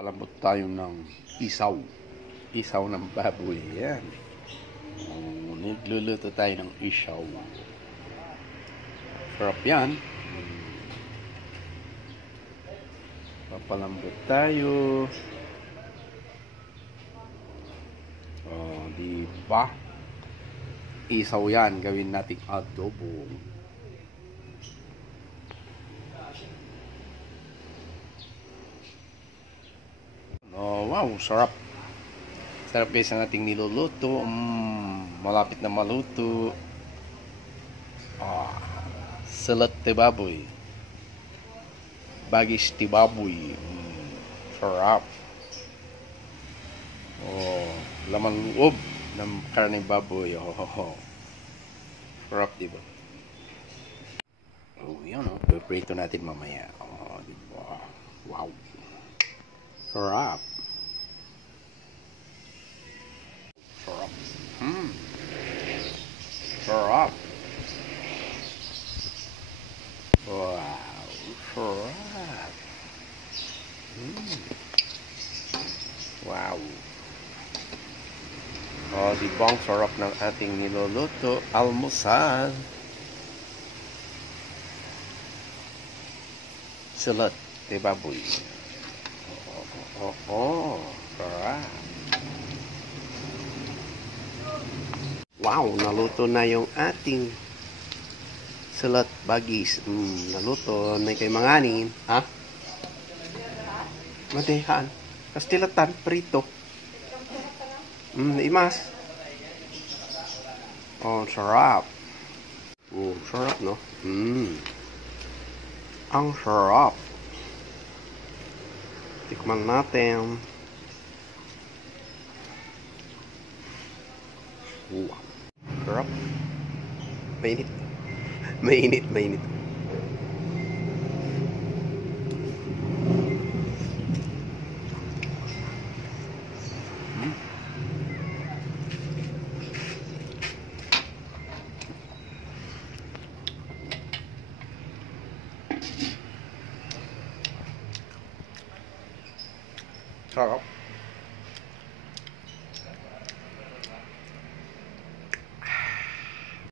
Palambot tayo ng isaw. Isaw ng baboy. Yan. Nagluluto tayo ng isaw. Sarap yan. Papalambot tayo. Diba? Isaw yan. Gawin nating adobo. Wow, sarap. Sarap guys ang ating niluluto. Malapit na maluto. Salat de baboy. Bagis de baboy. Sarap. Laman loob ng karne baboy. Sarap, diba? Yan o. Piprito natin mamaya. Diba? Wow. Sarap. Sarap. Sarap. Wow. Sarap. Wow. Diba ang sarap ng ating niluluto. Almusal. Salat de baboy. Sarap. Wow, naluto na yung ating salat bagis. Naluto na kay manganin. Ha? Madehan. Kastilatan, prito. Imas. Sarap. Sarap, no? Ang sarap. Tikman natin. Sarap. Mainit. Mainit. Sarap.